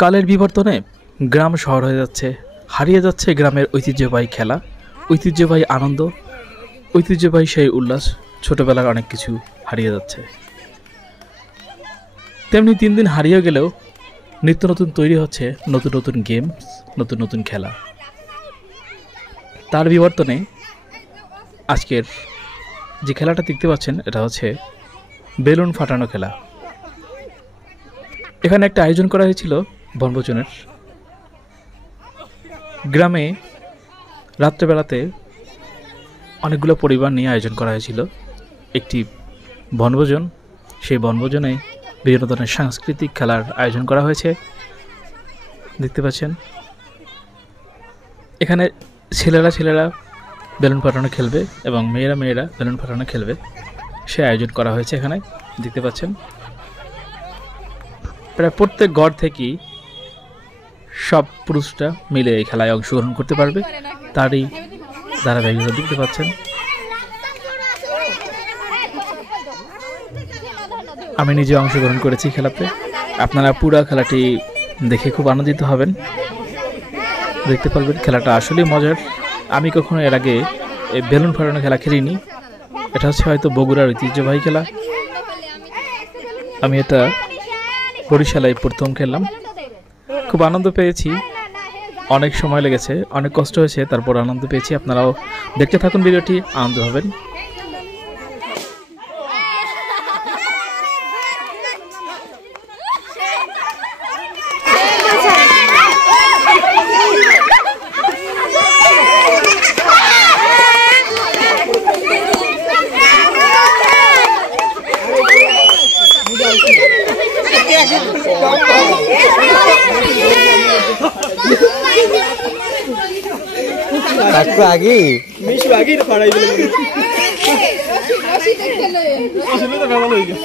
কালের বিবর্তনে গ্রাম শহর হয়ে যাচ্ছে, হারিয়ে যাচ্ছে গ্রামের ঐতিহ্যবাহী খেলা, ঐতিহ্যবাহী আনন্দ, ঐতিহ্যবাহী সেই উল্লাস। ছোটবেলার অনেক কিছু হারিয়ে যাচ্ছে। তেমনি দিন দিন হারিয়ে গেলেও নিত্য নতুন তৈরি হচ্ছে নতুন নতুন গেমস, নতুন নতুন খেলা। তার বিবর্তনে আজকের যে খেলাটা দেখতে পাচ্ছেন এটা হচ্ছে বেলুন ফাটানো খেলা। এখানে একটা আয়োজন করা হয়েছিল বনভোজনের। গ্রামে রাত্রেবেলাতে অনেকগুলো পরিবার নিয়ে আয়োজন করা হয়েছিল একটি বনভোজন। সেই বনভোজনে বিভিন্ন ধরনের সাংস্কৃতিক খেলার আয়োজন করা হয়েছে দেখতে পাচ্ছেন। এখানে ছেলেরা বেলুন ফাটানো খেলবে এবং মেয়েরা বেলুন ফাটানো খেলবে, সে আয়োজন করা হয়েছে এখানে দেখতে পাচ্ছেন। প্রায় প্রত্যেক ঘর থেকেই সব পুরুষরা মিলে এই খেলায় অংশগ্রহণ করতে পারবে, তারই ধারাবাহিকতা দেখতে পাচ্ছেন। আমি নিজে অংশগ্রহণ করেছি খেলাতে। আপনারা পুরো খেলাটি দেখে খুব আনন্দিত হবেন, দেখতে পারবেন খেলাটা আসলেই মজার। আমি কখনো এর আগে এই বেলুন ফাটানো খেলা খেলিনি। এটা হচ্ছে হয়তো বগুড়ার ঐতিহ্যবাহী খেলা। আমি এটা বরিশালে প্রথম খেললাম, খুব আনন্দ পেয়েছি। অনেক সময় লেগেছে, অনেক কষ্ট হয়েছে, তারপর আনন্দ পেয়েছি। আপনারাও দেখতে থাকুন ভিডিওটি, আনন্দ হবেন। आगे मिशु आगे तो खड़ा ही बोले আসলে তো ভালো হই গেল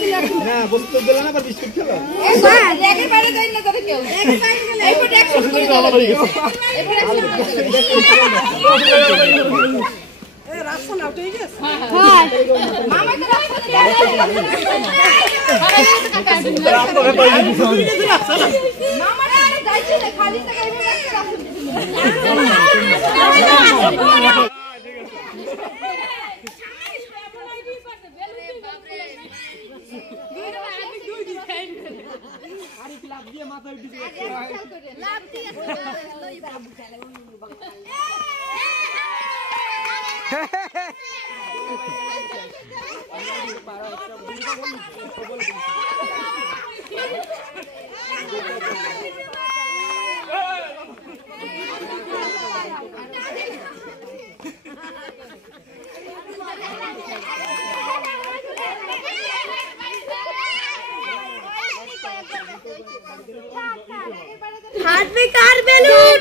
না বস্তু দিলা না पर বিস্কুট খেলো হ্যাঁ আগে বাইরে যাই না তোরে কেউ এই ফটো অ্যাকশন করে ভালো হই গেল এই ফটো অ্যাকশন এ রাসন আউট হয়ে গেছে হ্যাঁ মামা তো মামা আরে যাইছে খালি টাকা এই ফটো অ্যাকশন हाथ में कार बेलून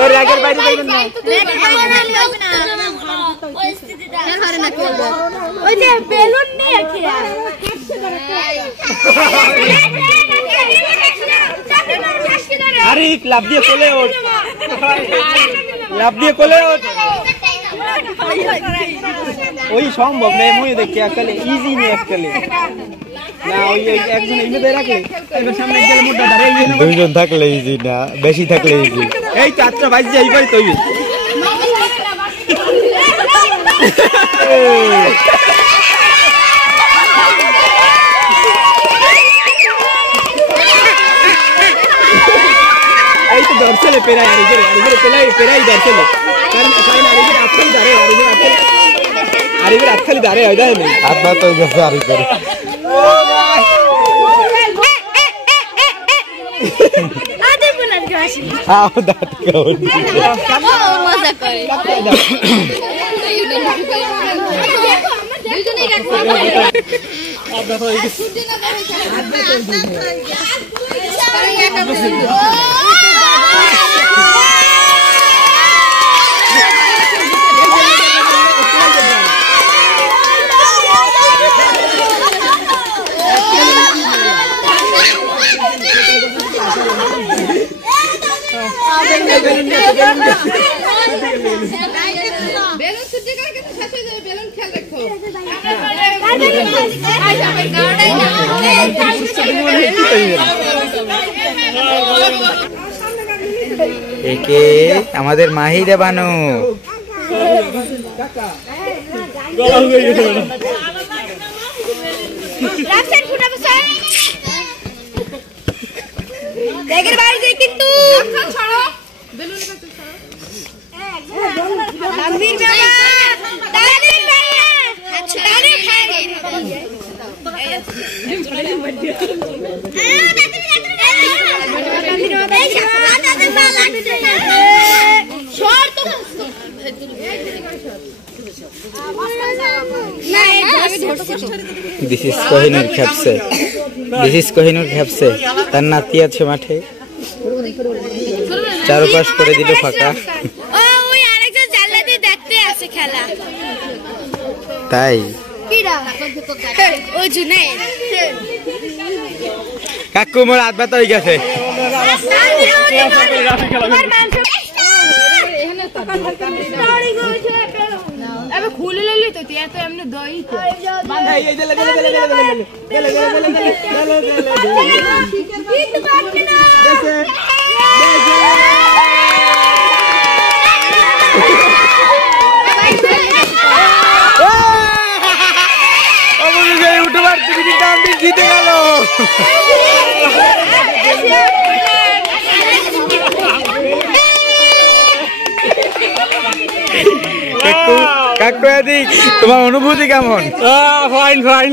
और रैगर বাইরে যাবেন না ওই স্থিতিটা ধরে না করবে ওই যে বেলুন নিয়ে খেলা আরে লাভ দিয়ে কোলে ওঠ লাভ দিয়ে কোলে ওঠ ওই সম্ভব না মুই দেখি আসলে ইজি নি আসলে না ওই একজন ইমে ধরে রাখলে এর সামনে গেলে মুডটা ধরে ইয়ে না দুইজন থাকলে ইজি না বেশি থাকলে ইজি এই চারটা বাইজ যাই পারি তুই এই তো দর্শলে পেরাই আরে পেরাই দর্শলে কারণ আরে আজকাল ধরে আরে আজকাল ধরে হয় না আপনা তো গেছে আরে করে আদে বলার গাছি আও দাঁত কাও মজা করে দুইজনেই রাখবো আদা হয়ে গেছে বেলুন ছুটি করে কিন্তু শেষ হয়ে যাবে বেলুন খেয়াল রাখো একে আমাদের মাহিদা বানু কিন্তু দিস ইজ কোহিনুর খেপসে তার নাতি আছে মাঠে চারপাশ করে দিল ফাঁকা ওই আরেকজন জানলাতে দেখতে আছে খেলা তাই ওই জুনাইদ কাকু মোর হাত ব্যথা হয়ে গেছে খুলে লইলি তো তুই এত এমনি দই জিতে গেল কাকু তোমার অনুভূতি কেমন? ফাইন